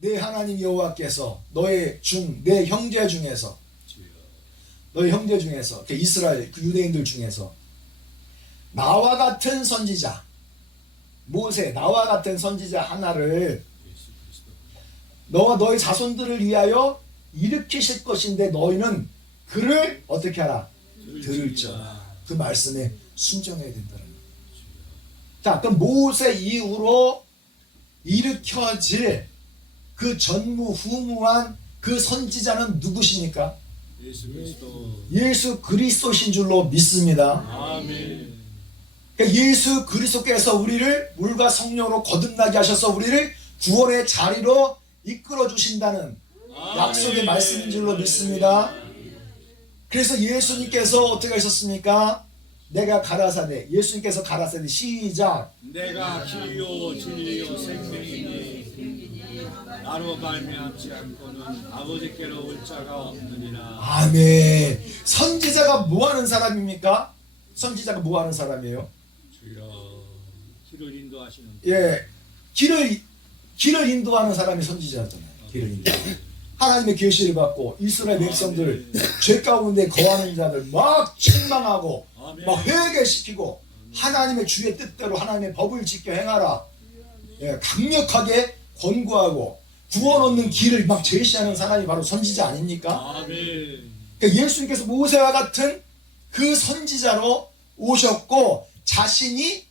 내 하나님 여호와께서 너의 중 내 형제 중에서 너의 형제 중에서 그 이스라엘 그 유대인들 중에서 나와 같은 선지자 모세 나와 같은 선지자 하나를 너와 너의 자손들을 위하여 일으키실 것인데 너희는 그를 어떻게 하라? 들을지어다 그 말씀에 순종해야 된다는. 자 그럼 모세 이후로 일으켜질 그 전무후무한 그 선지자는 누구십니까? 예수 그리스도 예수 그리스도신 줄로 믿습니다. 아멘 그러니까 예수 그리스도께서 우리를 물과 성령으로 거듭나게 하셔서 우리를 구원의 자리로 이끌어 주신다는 약속의 말씀인 줄로 믿습니다. 그래서 예수님께서 어떻게 하셨습니까? 내가 가라사대 예수님께서 가라사대 시작. 내가 길이요 진리요 생명이니. 나로 말미암지 않고는 아버지께로 올 자가 없느니라. 아멘. 선지자가 뭐 하는 사람입니까? 선지자가 뭐 하는 사람이에요? 주여 길을 인도하시는 예. 길을 길을 인도하는 사람이 선지자잖아요. 길을 인도 하나님의 계시를 받고 이스라엘 백성들 죄 가운데 거하는 자들 막 책망하고 막 회개시키고 하나님의 주의 뜻대로 하나님의 법을 지켜 행하라. 예, 강력하게 권고하고 구원 얻는 길을 막 제시하는 사람이 바로 선지자 아닙니까? 그러니까 예수님께서 모세와 같은 그 선지자로 오셨고 자신이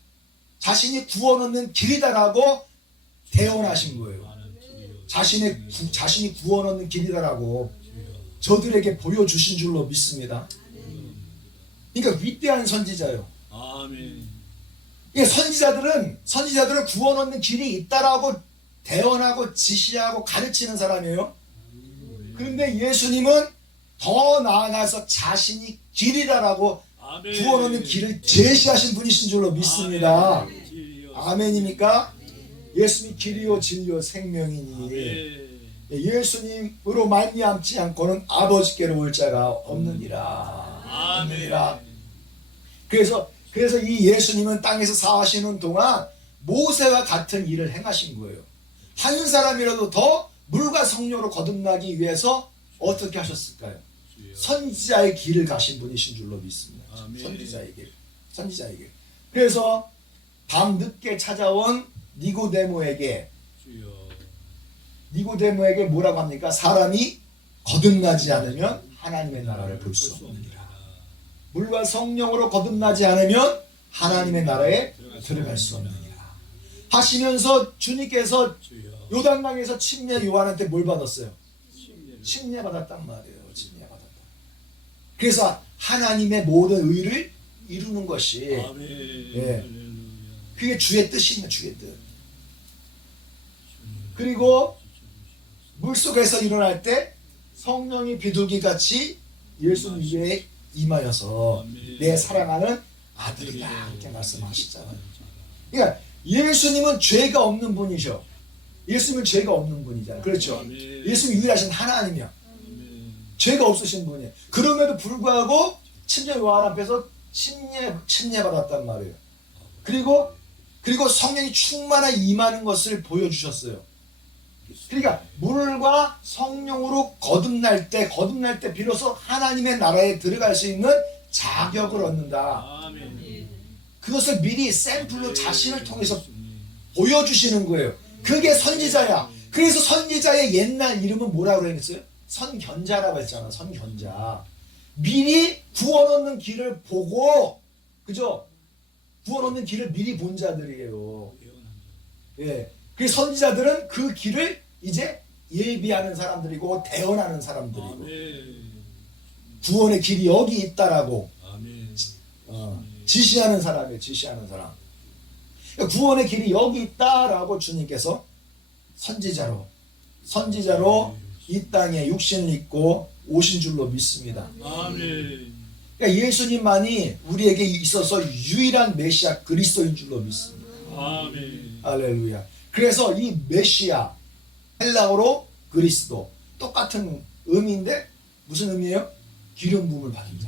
자신이 구원 얻는 길이다라고 대언하신 거예요. 자신의 구- 자신이 구원 얻는 길이다라고 저들에게 보여주신 줄로 믿습니다. 그러니까 위대한 선지자요. 아멘 이 선지자들은 선지자들은 구원 얻는 길이 있다라고 대언하고 지시하고 가르치는 사람이에요. 그런데 예수님은 더 나아가서 자신이 길이다라고 아멘 구원 얻는 길을 제시하신 분이신 줄로 믿습니다. 아멘. 길이요 아멘입니까? 예수님이 길이요 진리요 생명이니 아멘 예수님으로 말미암지 않고는 아버지께로 올 자가 없느니라. 아멘 없느니라. 그래서 그래서 이 예수님은 땅에서 사하시는 동안 모세와 같은 일을 행하신 거예요. 한 사람이라도 더 물과 성령으로 거듭나기 위해서 어떻게 하셨을까요? 선지자의 길을 가신 분이신 줄로 믿습니다. 아멘. 선지자의 길, 선지자의 길. 그래서 밤 늦게 찾아온 니고데모에게 니고데모에게 뭐라고 합니까? 사람이 거듭나지 않으면 하나님의 나라를 볼 수 없느니라. 물과 성령으로 거듭나지 않으면 하나님의 나라에 들어갈 수 없느니라. 하시면서 주님께서 요단강에서 침례 요한한테 뭘 받았어요? 침례 받았단 말이에요. 침례 받았다. 그래서 하나님의 모든 의를 이루는 것이 예. 그게 주의 뜻이냐 주의 뜻. 그리고 물속에서 일어날 때 성령이 비둘기 같이 예수님 위에 임하여서 내 사랑하는 아들이다 이렇게 말씀하시잖아요. 그러니까 예수님은 죄가 없는 분이셔. 예수님은 죄가 없는 분이잖아요. 그렇죠. 예수님 유일하신 하나님이야. 죄가 없으신 분이에요. 그럼에도 불구하고 침례 요한 앞에서 침례 침례 받았단 말이에요. 그리고 그리고 성령이 충만한 임하는 것을 보여주셨어요. 그러니까 물과 성령으로 거듭날 때 거듭날 때 비로소 하나님의 나라에 들어갈 수 있는 자격을 얻는다. 아멘 그것을 미리 샘플로 자신을 통해서 보여주시는 거예요. 그게 선지자야. 그래서 선지자의 옛날 이름은 뭐라고 그랬어요? 선견자라고 했잖아. 선견자. 미리 구원 얻는 길을 보고, 그죠? 구원 얻는 길을 미리 본 자들이에요. 예. 그 선지자들은 그 길을 이제 예비하는 사람들이고 대언하는 사람들이고 아멘 구원의 길이 여기 있다라고 아멘 어, 지시하는 사람이에요. 지시하는 사람. 그러니까 구원의 길이 여기 있다라고 주님께서 선지자로 선지자로 이 땅에 육신을 입고 오신 줄로 믿습니다. 아멘 그러니까 예수님만이 우리에게 있어서 유일한 메시아 그리스도인 줄로 믿습니다. 아멘 할렐루야. 그래서 이 메시아 헬라어로 그리스도 똑같은 의미인데 무슨 의미예요? 기름 부음을 받은 자.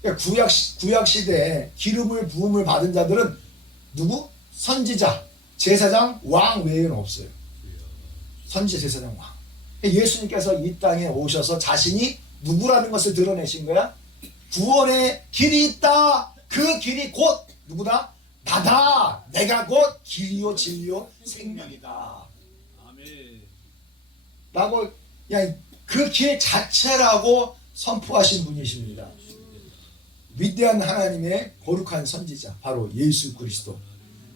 그러니까 구약 시- 구약 시대에 기름을 부음을 받은 자들은 누구? 선지자, 제사장, 왕 외에는 없어요. 선지 제사장 왕. 예수님께서 이 땅에 오셔서 자신이 누구라는 것을 드러내신 거야. 구원의 길이 있다. 그 길이 곧 누구다? 나다. 내가 곧 길이요 진리요 생명이다. 아멘. 라고 그 길 자체라고 선포하신 분이십니다. 위대한 하나님의 거룩한 선지자 바로 예수 그리스도.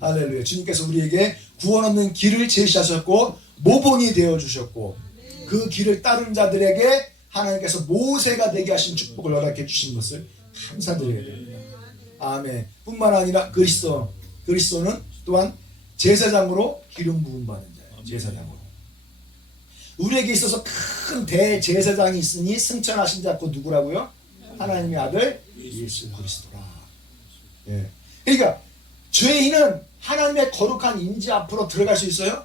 할렐루야. 주님께서 우리에게 구원 없는 길을 제시하셨고 모본이 되어 주셨고 그 길을 따른 자들에게 하나님께서 모세가 되게 하신 축복을 허락해 주신 것을 감사드려야 됩니다. 아멘. 뿐만 아니라 그리스도 그리스도는 또한 제사장으로 기름 부음 받은 자예요. 제사장으로. 우리에게 있어서 큰 대제사장이 있으니 승천하신 자그 누구라고요? 하나님의 아들 예수 그리스도라. 예. 그러니까 죄인은 하나님의 거룩한 임재 앞으로 들어갈 수 있어요?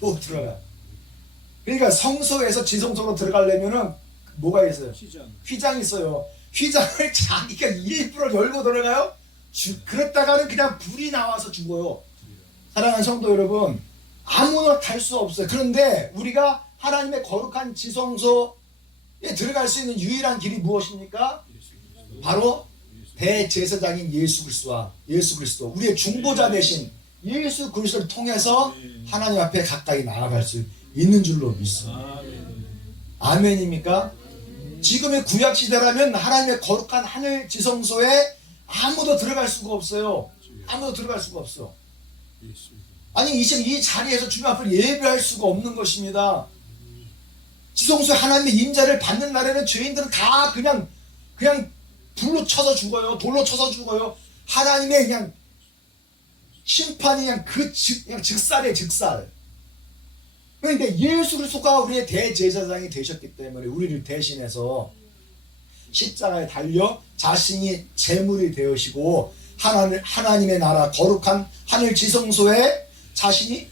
못 들어가. 그러니까 성소에서 지성소로 들어가려면은 뭐가 있어요? 시장. 휘장이 있어요. 휘장을 자기가 일부러 열고 들어가요? 주- 그랬다가는 그냥 불이 나와서 죽어요. 사랑하는 성도 여러분, 아무나 탈 수 없어요. 그런데 우리가 하나님의 거룩한 지성소에 들어갈 수 있는 유일한 길이 무엇입니까? 바로 대제사장인 예수 그리스도와 예수 그리스도, 우리의 중보자 대신 예수 그리스도를 통해서 하나님 앞에 가까이 나아갈 수 있는 줄로 믿습니다. 아멘. 아멘입니까? 지금의 구약 시대라면 하나님의 거룩한 하늘 지성소에 아무도 들어갈 수가 없어요. 아무도 들어갈 수가 없어. 아니 이제 이 자리에서 주님 앞을 예배할 수가 없는 것입니다. 지성소에 하나님의 임재를 받는 날에는 죄인들은 다 그냥 그냥 불로 쳐서 죽어요. 돌로 쳐서 죽어요. 하나님의 그냥 심판이 그냥 그 즉, 그냥 즉살에 즉살. 그러니까 예수 그리스도가 우리의 대제사장이 되셨기 때문에 우리를 대신해서 십자가에 달려 자신이 제물이 되으시고 하나님, 하나님의 나라 거룩한 하늘 지성소에 자신이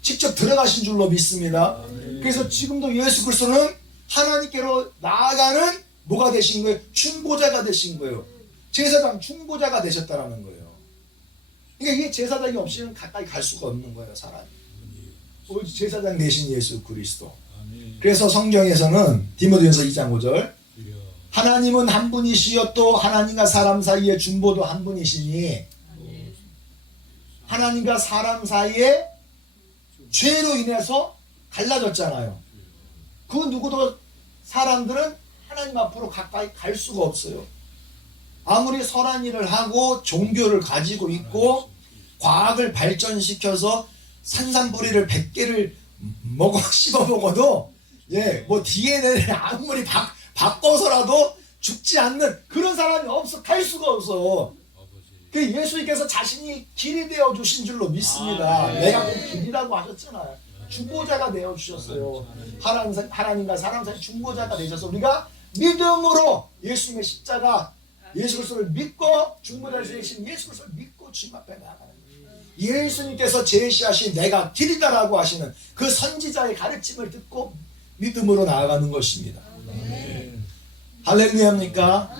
직접 들어가신 줄로 믿습니다. 그래서 지금도 예수 그리스도는 하나님께로 나아가는 뭐가 되신 거예요? 중보자가 되신 거예요. 제사장 중보자가 되셨다라는 거예요. 그러니까 이게 제사장이 없이는 가까이 갈 수가 없는 거예요, 사람이. 오직 제사장 대신 예수 그리스도. 아멘. 그래서 성경에서는 디모데전서 2장 5절 주여. 하나님은 한 분이시여 또 하나님과 사람 사이의 중보도 한 분이시니 하나님과 사람 사이에 죄로 인해서 갈라졌잖아요. 그 누구도 사람들은 하나님 앞으로 가까이 갈 수가 없어요. 아무리 선한 일을 하고 종교를 가지고 있고 과학을 발전시켜서 산산뿌리를 100개를 먹어 씹어 먹어도 예, 뭐 DNA를 아무리 바, 바꿔서라도 죽지 않는 그런 사람이 없어 갈 수가 없어. 그 예수님께서 자신이 길이 되어 주신 줄로 믿습니다. 아, 네. 내가 그 길이라고 하셨잖아요. 중보자가 되어 주셨어요. 하나님, 하나님과 사람 사이 중보자가 되셔서 우리가 믿음으로 예수님의 십자가 예수 그리스도를 믿고 중보자 되신 예수 그리스도를 믿고 주님 앞에 나아가는 거예요. 예수님께서 제시하신 내가 길이다라고 하시는 그 선지자의 가르침을 듣고 믿음으로 나아가는 것입니다. 아멘. 할렐루야입니까?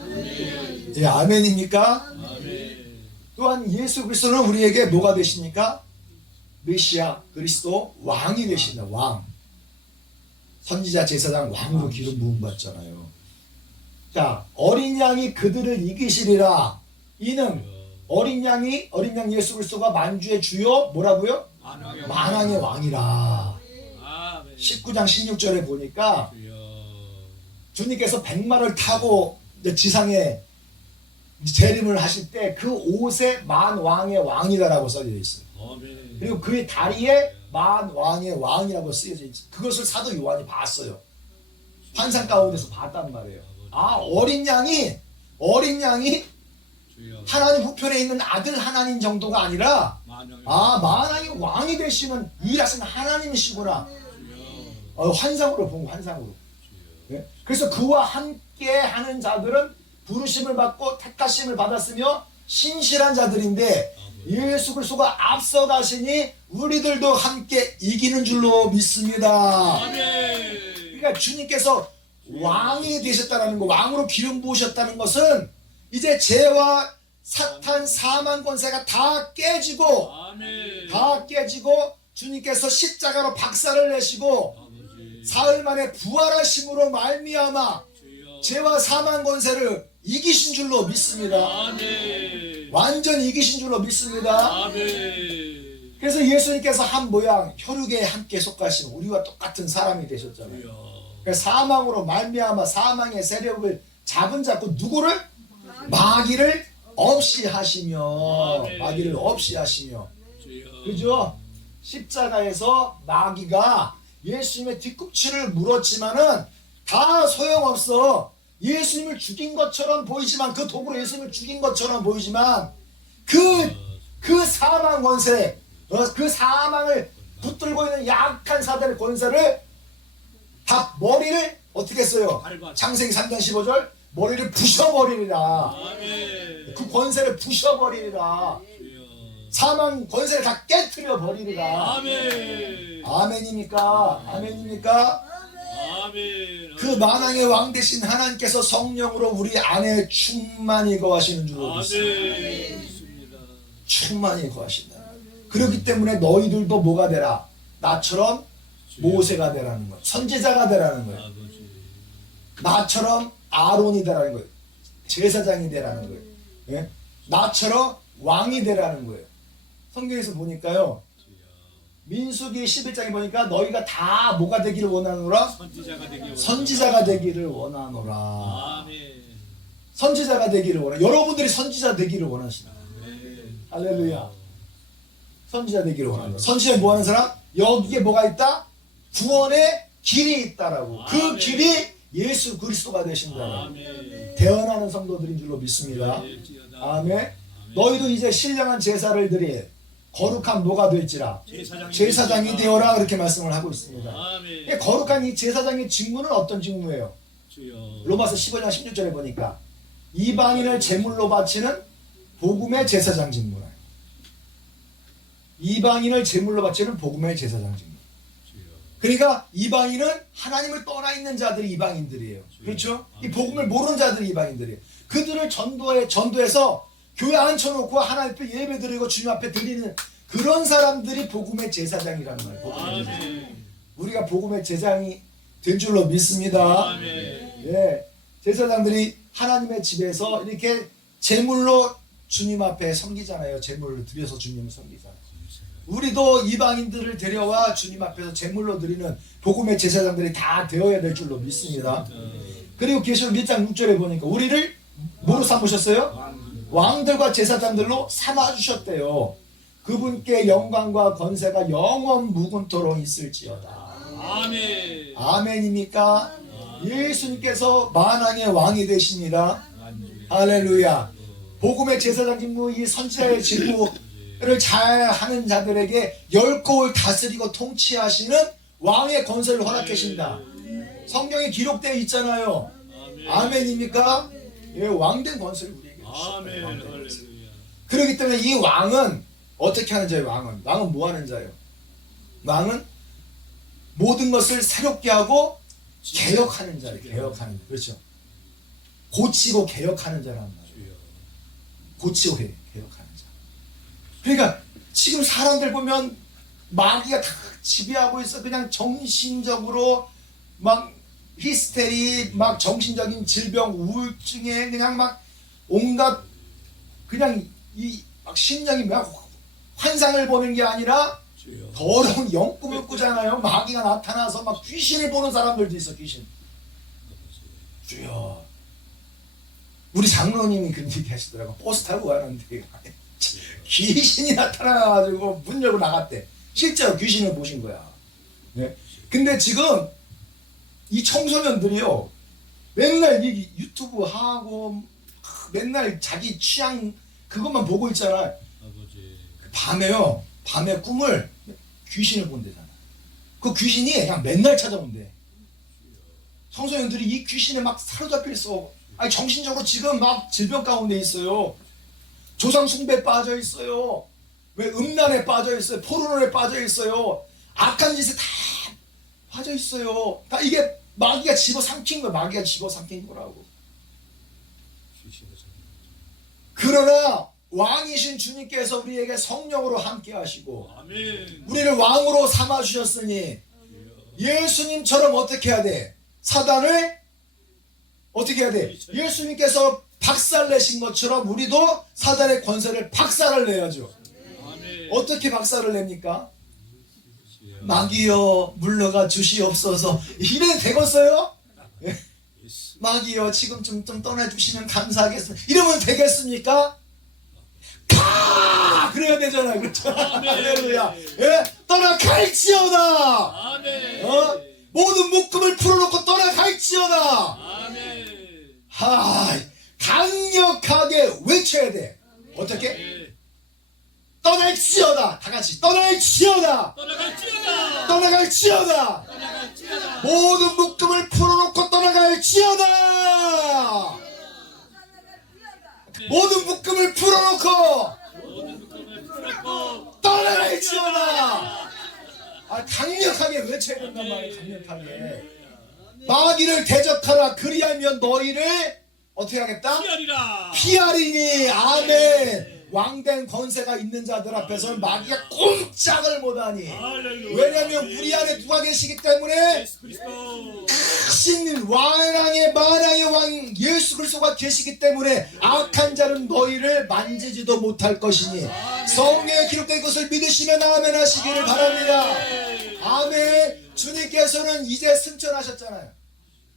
예, 아멘입니까? 아멘. 또한 예수 그리스도는 우리에게 뭐가 되십니까? 메시아 그리스도 왕이 되신다 왕 선지자 제사장 왕으로 기름 부음 받잖아요 자 어린 양이 그들을 이기시리라 이는 어린 양이 어린 양 예수 그리스도가 만주의 주요 뭐라고요? 만왕의 만왕의 왕이라 아멘. 19장 16절에 보니까. 주님께서 백마를 타고 지상에 재림을 하실 때 그 옷에 만 왕의 왕이다라고 써져 있어요. 아멘. 그리고 그의 다리에 만 왕의 왕이라고 쓰여져 있어요. 그것을 사도 요한이 봤어요. 환상 가운데서 봤단 말이에요. 아 어린 양이 어린 양이. 하나님 우편에 있는 아들 하나님 정도가 아니라 아 만왕의 왕이 되시는 유일하신 하나님이시구나. 어, 환상으로 본 거, 환상으로. 예? 그래서 그와 함께 하는 자들은 부르심을 받고 택하심을 받았으며 신실한 자들인데 예수 그리스도가 앞서 가시니 우리들도 함께 이기는 줄로 믿습니다. 그러니까 주님께서 왕이 되셨다는 거, 왕으로 기름 부으셨다는 것은 이제 죄와 사탄 사망 권세가 다 깨지고 아멘. 다 깨지고 주님께서 십자가로 박살을 내시고 아버지 사흘 만에 부활하심으로 말미암아 주여 죄와 사망 권세를 이기신 줄로 믿습니다. 아멘 완전 이기신 줄로 믿습니다. 아멘 그래서 예수님께서 한 모양 혈육에 함께 속하신 우리와 똑같은 사람이 되셨잖아요. 그러니까 사망으로 말미암아 사망의 세력을 잡은 자고 누구를 마귀를 없이 하시며 아멘. 마귀를 없이 하시며 그죠? 십자가에서 마귀가 예수님의 뒤꿈치를 물었지만은 다 소용없어. 예수님을 죽인 것처럼 보이지만 그 도구로 예수님을 죽인 것처럼 보이지만 그그 사망 권세, 어, 그 사망을 붙들고 있는 약한 사단의 권세를 다 머리를 어떻게 했어요? 창세기 3장 15절 머리를 부셔버리리라. 아멘 그 권세를 부셔버리리라. 사망 권세를 다 깨뜨려 버리리라. 아멘 아멘입니까? 아멘입니까? 아멘 그 만왕의 왕 대신 하나님께서 성령으로 우리 안에 충만히 거하시는 줄로 믿습니다. 충만히 거하신다. 그렇기 때문에 너희들도 뭐가 되라? 나처럼 모세가 되라는 거예요. 선지자가 되라는 거예요. 아버지 나처럼 아론이 되라는 거예요. 제사장이 되라는 거예요. 예? 나처럼 왕이 되라는 거예요. 성경에서 보니까요. 민수기 11장에 보니까 너희가 다 뭐가 되기를 원하노라? 선지자가 되기 원합니다. 선지자가 되기를 원하노라. 아멘 선지자가 되기를 원하. 여러분들이 선지자 되기를 원하시나? 아멘 할렐루야. 선지자 되기를 원한다. 선지자에 뭐 하는 사람? 여기에 뭐가 있다? 구원의 길이 있다라고. 그 아멘. 길이 예수 그리스도가 되신다. 아멘 대언하는 성도들인 줄로 믿습니다. 아멘. 너희도 이제 신령한 제사를 드리 거룩한 뭐가 될지라 제사장이, 제사장이 되어라 그렇게 말씀을 하고 있습니다. 아멘 이 거룩한 이 제사장의 직무는 어떤 직무예요? 주여 로마서 15장 16절에 보니까 이방인을 제물로 바치는 복음의 제사장 직무라. 이방인을 제물로 바치는 복음의 제사장 직무. 그러니까 이방인은 하나님을 떠나 있는 자들이 이방인들이에요. 그렇죠? 이 복음을 모르는 자들이 이방인들이에요. 그들을 전도해 전도해서 교회 앉혀놓고 하나님 앞에 예배 드리고 주님 앞에 드리는 그런 사람들이 복음의 제사장이라는 거예요. 복음의 제사장. 우리가 복음의 제장이 된 줄로 믿습니다. 예, 제사장들이 하나님의 집에서 이렇게 제물로 주님 앞에 섬기잖아요. 제물을 드려서 주님을 섬기잖아요. 우리도 이방인들을 데려와 주님 앞에서 제물로 드리는 복음의 제사장들이 다 되어야 될 줄로 믿습니다. 그리고 계시록 1장 6절에 보니까 우리를 뭐로 삼으셨어요? 왕들과 제사장들로 삼아 주셨대요. 그분께 영광과 권세가 영원 무궁토록 있을지어다. 아멘 아멘입니까? 예수님께서 만왕의 왕이 되십니다. 할렐루야. 복음의 제사장 직무, 이 선지자의 직무 를 잘 하는 자들에게 열 거울 다스리고 통치하시는 왕의 권세를 허락하십니다. 성경에 기록되어 있잖아요. 아멘 입니까? 예, 왕된 권세를 우리에게 아멘. 할렐루야 그렇기 때문에 이 왕은 어떻게 하는 자예요? 왕은 왕은 뭐 하는 자예요? 왕은 모든 것을 새롭게 하고 개혁하는 자예요. 개혁하는 자. 그렇죠. 고치고 개혁하는 자란 말이에요. 고치고 자. 그러니까 지금 사람들 보면 마귀가 다 지배하고 있어. 그냥 정신적으로 막 히스테리, 막 정신적인 질병, 우울증에 그냥 막 온갖 그냥 이 막 심령이 막 환상을 보는 게 아니라 더러운 영꿈을 꾸잖아요. 마귀가 나타나서 막 귀신을 보는 사람들도 있어, 귀신. 주여. 우리 장로님이 그런 얘기 하시더라고. 버스 타고 가는데 귀신이 나타나가지고 문 열고 나갔대. 실제로 귀신을 보신 거야. 네. 근데 지금 이 청소년들이요. 맨날 이 유튜브 하고 맨날 자기 취향 그것만 보고 있잖아. 아버지 밤에요. 밤에 꿈을 귀신을 본대잖아. 그 귀신이 그냥 맨날 찾아온대. 청소년들이 이 귀신에 막 사로잡혀 있어. 아니 정신적으로 지금 막 질병 가운데 있어요. 조상 숭배에 빠져 있어요. 왜 음란에 빠져 있어요. 포르노에 빠져 있어요. 악한 짓에 다 빠져 있어요. 다 이게 마귀가 집어 삼킨 거야. 마귀가 집어 삼킨 거라고. 그러나 왕이신 주님께서 우리에게 성령으로 함께 하시고 아멘. 우리를 왕으로 삼아 주셨으니 예수님처럼 어떻게 해야 돼? 사단을 어떻게 해야 돼? 예수님께서 박살내신 것처럼 우리도 사단의 권세를 박살을 내야죠. 어떻게 박살을 냅니까? 마귀여 물러가 주시옵소서 이래 되겠어요? 예? 마귀여 지금 좀, 좀 떠나주시면 감사하겠습니다 이러면 되겠습니까? 가! 그래야 되잖아 그렇죠? 할렐루야 예? 떠나갈지어다. 어? 모든 묶음을 풀어놓고 떠나갈지어다 아멘. 하 강력하게 외쳐야 돼. 어떻게? 네. 떠날지어다. 다 같이. 떠날지어다. 떠나갈지어다. 떠나갈지어다. 떠나갈지어다. 모든 묶음을 풀어놓고 떠나갈지어다. 모든 묶음을 풀어놓고 떠나갈지어다. 아 강력하게 외쳐야 된단 말이에요 강력하게. 마귀를 대적하라. 그리하면 너희를 어떻게 하겠다? 피하리라. 피하리니 아멘. 왕된 권세가 있는 자들 앞에서는 마귀가 꼼짝을 못하니. 왜냐하면 우리 안에 누가 계시기 때문에. 크신 왕왕의 만왕의 왕 예수 그리스도가 계시기 때문에 악한 자는 너희를 만지지도 못할 것이니. 성경에 기록된 것을 믿으시면 아멘 하시기를 바랍니다. 아멘. 주님께서는 이제 승천하셨잖아요.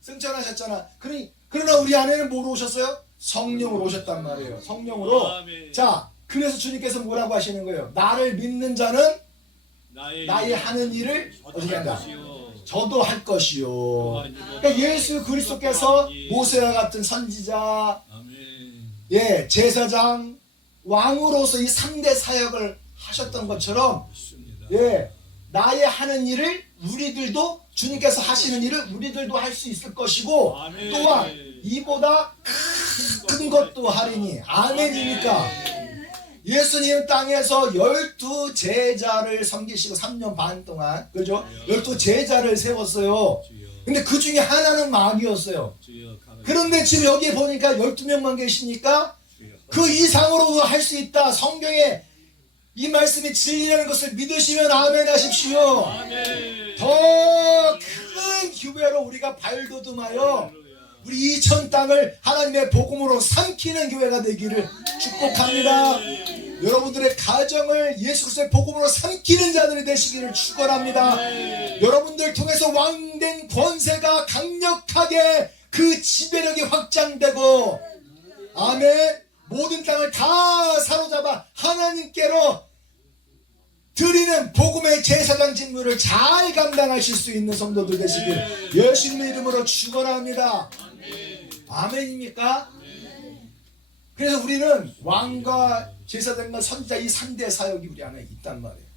승천하셨잖아. 그러니 그러나 우리 안에는 뭐로 오셨어요? 성령으로 오셨단 말이에요 성령으로 아멘. 자 그래서 주님께서 뭐라고 하시는 거예요 나를 믿는 나의 나의 하는 일을 어떻게 한다? 저도 할 것이요. 그러니까 예수 그리스도께서 모세와 같은 선지자. 예, 제사장, 왕으로서 이 3대 사역을 하셨던 것처럼. 예, 나의 하는 일을 우리들도 주님께서 하시는 일을 우리들도 할 수 있을 것이고 아멘. 또한 이보다 큰 것도 하리니 아멘이니까 예수님 땅에서 열두 제자를 섬기시고 3년 반 동안 그죠? 열두 제자를 세웠어요. 근데 그 중에 하나는 마귀였어요. 그런데 지금 여기에 보니까 12명만 계시니까 주여. 그 이상으로도 할수 있다. 성경에 이 말씀이 진리라는 것을 믿으시면 아멘 하십시오. 더큰 교회로 우리가 발돋움하여. 우리 이천 땅을 하나님의 복음으로 삼키는 교회가 되기를 축복합니다. 여러분들의 가정을 예수 그리스도의 복음으로 삼키는 자들이 되시기를 축원합니다. 여러분들 통해서 왕된 권세가 강력하게 그 지배력이 확장되고 아멘 모든 땅을 다 사로잡아 하나님께로 드리는 복음의 제사장 직무를 잘 감당하실 수 있는 성도들 되시길 예수님의 이름으로 축원합니다. 아멘입니까? 그래서 우리는 왕과 제사장과 선지자 이 3대 사역이 우리 안에 있단 말이에요.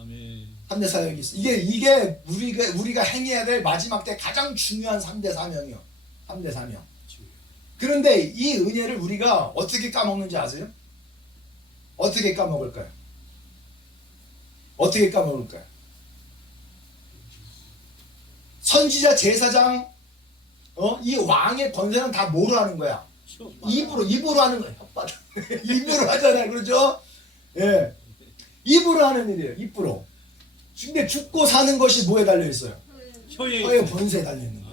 아멘. 3대 사역이 있어. 이게 이게 우리가 우리가 행해야 될 마지막 때 가장 중요한 3대 사명이요. 3대 사명. 그런데 이 은혜를 우리가 어떻게 까먹는지 아세요? 어떻게 까먹을까요? 어떻게 까먹을까요? 선지자 제사장 어? 이 왕의 권세는 다 뭐로 하는 거야? 입으로 입으로 하는 거야. 혓바닥. 입으로 하잖아요. 그렇죠? 예. 입으로 하는 일이에요. 입으로. 근데 죽고 사는 것이 뭐에 달려 있어요? 혀의 권세에 달려 있는 거예요.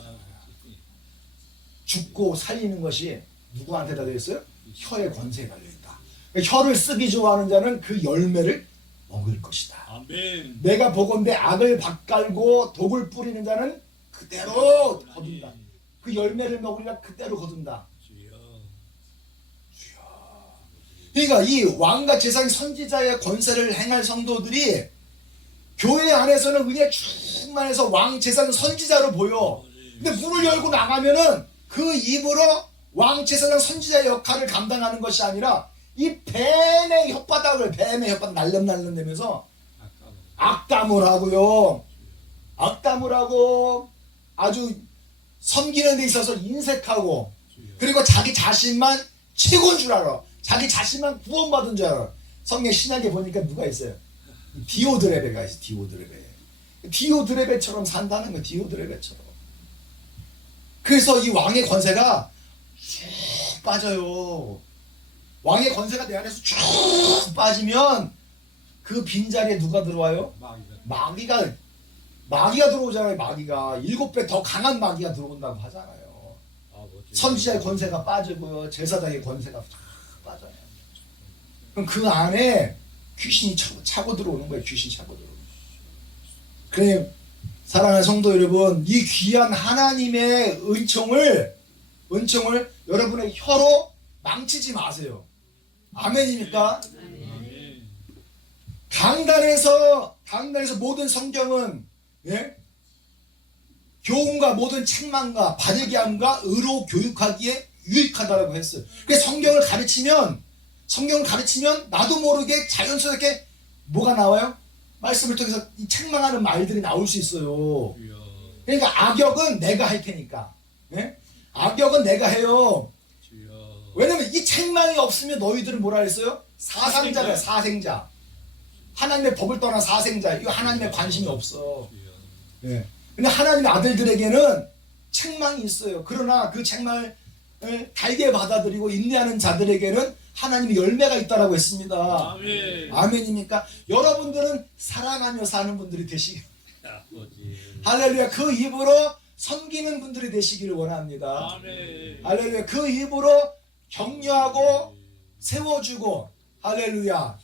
아, 죽고 살리는 것이 누구한테 달려 있어요? 혀의 권세에 달려 있다. 그러니까 혀를 쓰기 좋아하는 자는 그 열매를 먹을 것이다. 아멘. 내가 보건대 악을 밭갈고 독을 뿌리는 자는 그대로 거둔다. 그 열매를 먹으리라 그대로 거둔다. 주여. 그러니까 이 왕과 제사장 선지자의 권세를 행할 성도들이 교회 안에서는 은혜 충만해서 왕 제사장 선지자로 보여. 근데 문을 열고 나가면은 그 입으로 왕 제사장 선지자의 역할을 감당하는 것이 아니라 이 뱀의 혓바닥을 뱀의 혓바닥 날름날름대면서 아까워. 악담을 하고요. 악담을 하고 아주 섬기는 데 있어서 인색하고. 그리고 자기 자신만 최고인 줄 알아. 자기 자신만 구원받은 줄 알아. 성경 신약에 보니까 누가 있어요? 디오드레베가 있어. 디오드레베. 디오드레베처럼 산다는 거 디오드레베처럼. 그래서 이 왕의 권세가 쭉 빠져요. 왕의 권세가 내 안에서 쭉 빠지면 그 빈자리에 누가 들어와요? 마귀가 마귀가 마귀가 들어오잖아요. 마귀가 일곱 배 더 강한 마귀가 들어온다고 하잖아요. 아버지 선지자의 권세가 빠지고요. 제사장의 권세가 쫙 빠져요. 그럼 그 안에 귀신이 차고, 차고 들어오는 거예요. 귀신이 차고 들어오는 거예요. 그래 사랑하는 성도 여러분, 이 귀한 하나님의 은총을 은총을 여러분의 혀로 망치지 마세요. 아멘입니까? 아멘 강단에서 강단에서 모든 성경은 예? 교훈과 모든 책망과 바르게함과 의로 교육하기에 유익하다라고 했어요. 그래서 성경을 가르치면 성경을 가르치면 나도 모르게 자연스럽게 뭐가 나와요? 말씀을 통해서 이 책망하는 말들이 나올 수 있어요. 그러니까 악역은 내가 할 테니까. 예? 악역은 내가 해요. 왜냐면 이 책망이 없으면 너희들은 뭐라 했어요? 사상자가 사생자. 하나님의 법을 떠난 사생자. 이거 하나님의 관심이 없어. 예. 근데 하나님의 아들들에게는 책망이 있어요. 그러나 그 책망을 예, 달게 받아들이고 인내하는 자들에게는 하나님의 열매가 있다라고 했습니다. 아멘 아멘입니까? 여러분들은 사랑하며 사는 분들이 아버지 할렐루야 그 입으로 섬기는 분들이 되시기를 원합니다. 아멘 할렐루야 그 입으로 격려하고 세워주고 할렐루야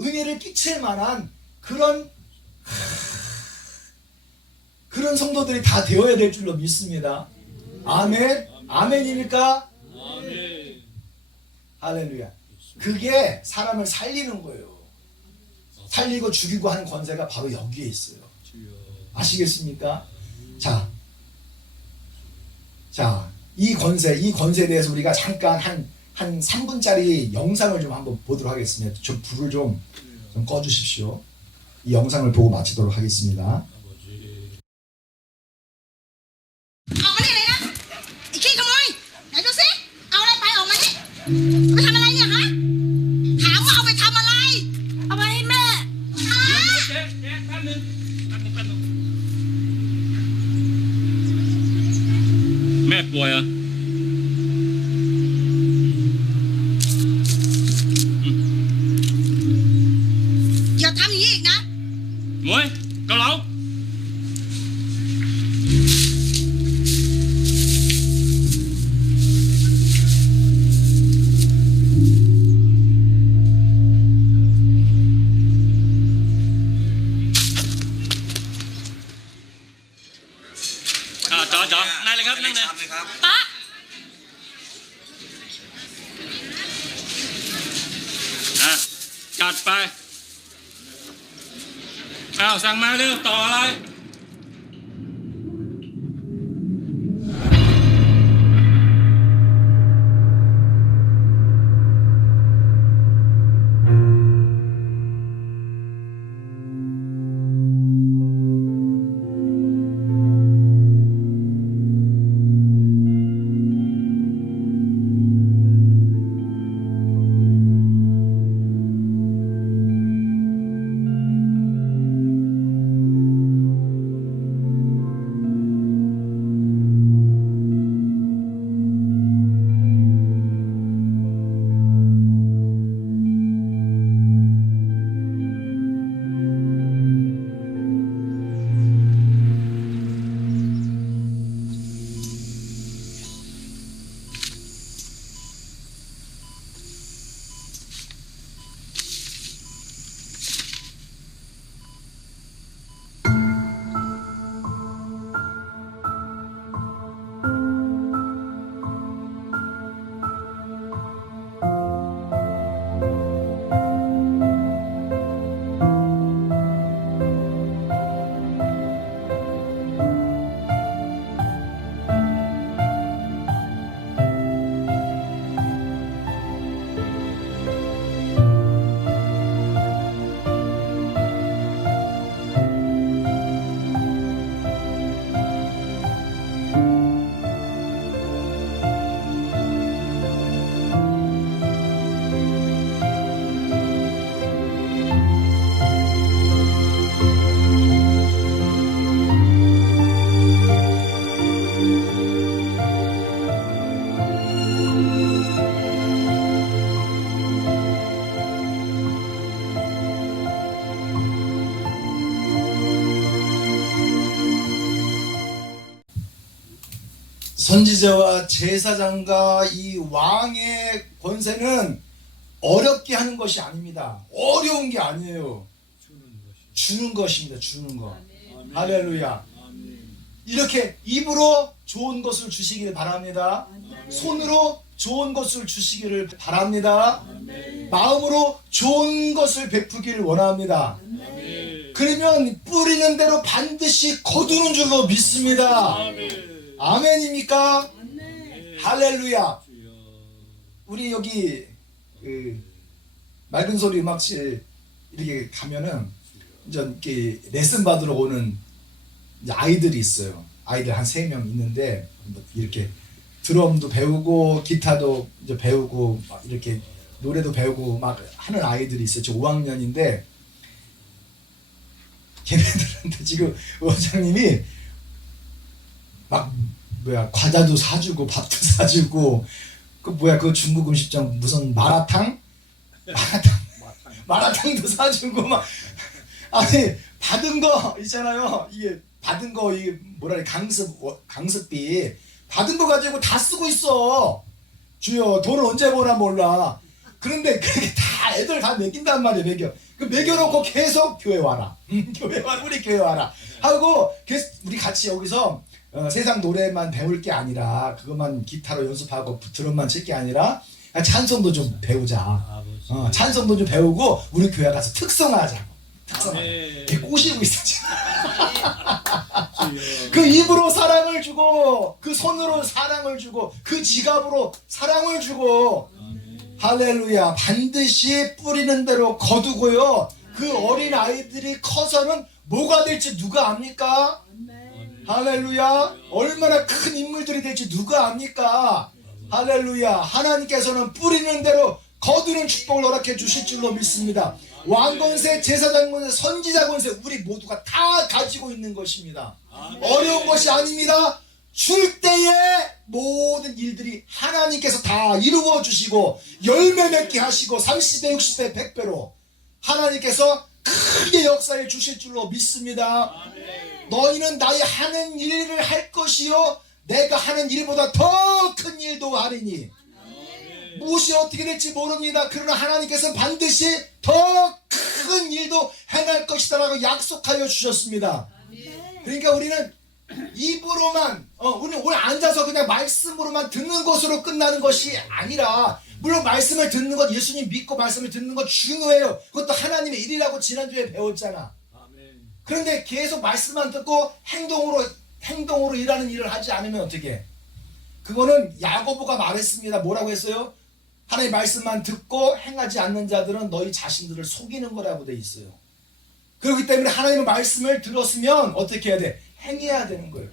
은혜를 끼칠 만한 그런 그런 성도들이 다 되어야 될 줄로 믿습니다. 아멘. 아멘입니까? 아멘 할렐루야. 그게 사람을 살리는 거예요. 살리고 죽이고 하는 권세가 바로 여기에 있어요. 아시겠습니까? 자, 자, 이 권세, 이 권세에 대해서 우리가 잠깐 한, 한 3분짜리 영상을 좀 한번 보도록 하겠습니다. 좀 불을 좀, 좀 꺼주십시오. 이 영상을 보고 마치도록 하겠습니다. ไปทำอะไรเนี่ยฮะถามว่าเอาไปทำอะไรเอาไปให้แม่ฮะเจ๊เจ๊แป๊บนึงแป๊บนึงแป๊บนึงแม่ป่วยเหรอ 선지자와 제사장과 이 왕의 권세는 어렵게 하는 것이 아닙니다. 어려운 게 아니에요. 주는 것입니다. 주는 거. 할렐루야. 이렇게 입으로 좋은 것을 주시기를 바랍니다. 손으로 좋은 것을 주시기를 바랍니다. 마음으로 좋은 것을 베푸기를 원합니다. 그러면 뿌리는 대로 반드시 거두는 줄로 믿습니다. 아멘 입니까? 할렐루야. 우리 여기 그 맑은 소리 음악실 이렇게 가면은 이제 이렇게 레슨 받으러 오는 아이들이 있어요. 아이들 한 세 명 있는데 뭐 이렇게 드럼도 배우고 기타도 이제 배우고 막 이렇게 노래도 배우고 막 하는 아이들이 있어요. 저 5학년인데 걔네들한테 지금 원장님이 막 뭐야 과자도 사주고 밥도 사주고 그 뭐야 그 중국 음식점 무슨 마라탕? 마라탕. 마라탕도 사주고 막. 아니 받은 거 있잖아요. 이게 받은 거 이게 뭐라 해 강습 어, 강습비. 받은 거 가지고 다 쓰고 있어. 주여 돈을 언제 보나 몰라. 그런데 그렇게 다 애들 다 먹인단 말이야 먹여 그 먹여놓고 계속 교회 와라. 음, 교회 와라. 우리 교회 와라. 하고 계속 우리 같이 여기서 어, 세상 노래만 배울 게 아니라 그것만 기타로 연습하고 드럼만 칠 게 아니라 찬송도 좀 배우자. 어, 찬송도 좀 배우고 우리 교회 가서 특성하자고. 특성하자 이렇게 꼬시고 있어 지금 그 입으로 사랑을 주고 그 손으로 사랑을 주고 그 지갑으로 사랑을 주고. 할렐루야. 반드시 뿌리는 대로 거두고요. 그 어린 아이들이 커서는 뭐가 될지 누가 압니까? 할렐루야. 얼마나 큰 인물들이 될지 누가 압니까? 할렐루야. 하나님께서는 뿌리는 대로 거두는 축복을 허락해 주실 줄로 믿습니다. 왕권세 제사장 권세 선지자 권세 우리 모두가 다 가지고 있는 것입니다. 어려운 것이 아닙니다. 줄 때에 모든 일들이 하나님께서 다 이루어 주시고 열매 맺게 하시고 30배 60배 100배로 하나님께서 크게 역사해 주실 줄로 믿습니다. 너희는 나의 하는 일을 할 것이요 내가 하는 일보다 더 큰 일도 하리니. 무엇이 어떻게 될지 모릅니다. 그러나 하나님께서 반드시 더 큰 일도 행할 것이다라고 약속하여 주셨습니다. 그러니까 우리는 입으로만 어, 우리 오늘 앉아서 그냥 말씀으로만 듣는 것으로 끝나는 것이 아니라 물론 말씀을 듣는 것 예수님 믿고 말씀을 듣는 것 중요해요 그것도 하나님의 일이라고 지난주에 배웠잖아 그런데 계속 말씀만 듣고 행동으로 행동으로 일하는 일을 하지 않으면 어떻게? 해? 그거는 야고보가 말했습니다. 뭐라고 했어요? 하나님 말씀만 듣고 행하지 않는 자들은 너희 자신들을 속이는 거라고 돼 있어요. 그렇기 때문에 하나님의 말씀을 들었으면 어떻게 해야 돼? 행해야 되는 거예요.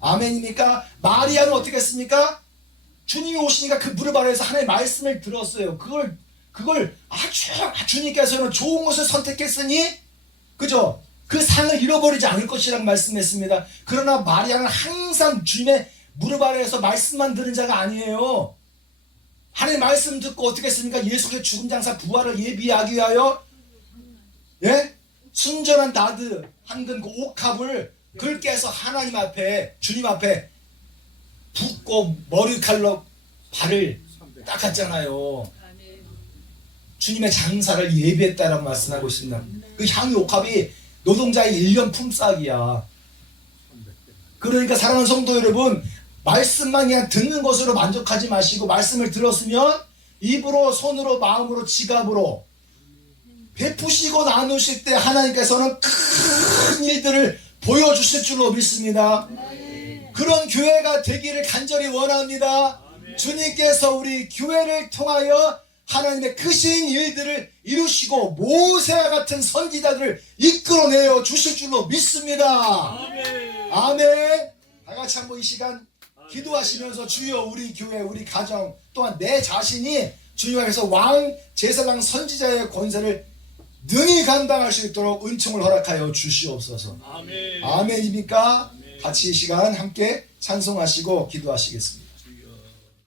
아멘입니까? 마리아는 어떻게 했습니까? 주님이 오시니까 그 무릎 아래에서 하나님의 말씀을 들었어요. 그걸 그걸 아주 주님께서는 좋은 것을 선택했으니 그죠? 그 상을 잃어버리지 않을 것이라고 말씀했습니다. 그러나 마리아는 항상 주님의 무릎 아래에서 말씀만 들은 자가 아니에요. 하나님 말씀 듣고 어떻게 했습니까? 예수의 죽음 장사 부활을 예비하기 위하여 예? 순전한 나드 한근 그 옥합을 긁게 해서 하나님 앞에 주님 앞에 붓고 머리칼로 발을 닦았잖아요. 주님의 장사를 예비했다라고 말씀하고 있습니다. 그 향유 옥합이 노동자의 1년 품삯이야. 그러니까 사랑하는 성도 여러분, 말씀만 그냥 듣는 것으로 만족하지 마시고 말씀을 들었으면 입으로, 손으로, 마음으로, 지갑으로 베푸시고 나누실 때 하나님께서는 큰 일들을 보여주실 줄로 믿습니다. 그런 교회가 되기를 간절히 원합니다. 주님께서 우리 교회를 통하여 하나님의 크신 일들을 이루시고 모세와 같은 선지자들을 이끌어내어 주실 줄로 믿습니다. 아멘. 다 같이 한번 이 시간 기도하시면서 주여 우리 교회 우리 가정 또한 내 자신이 주님 앞에서 왕 제사장 선지자의 권세를 능히 감당할 수 있도록 은총을 허락하여 주시옵소서. 아멘입니까? 같이 이 시간 함께 찬송하시고 기도하시겠습니다.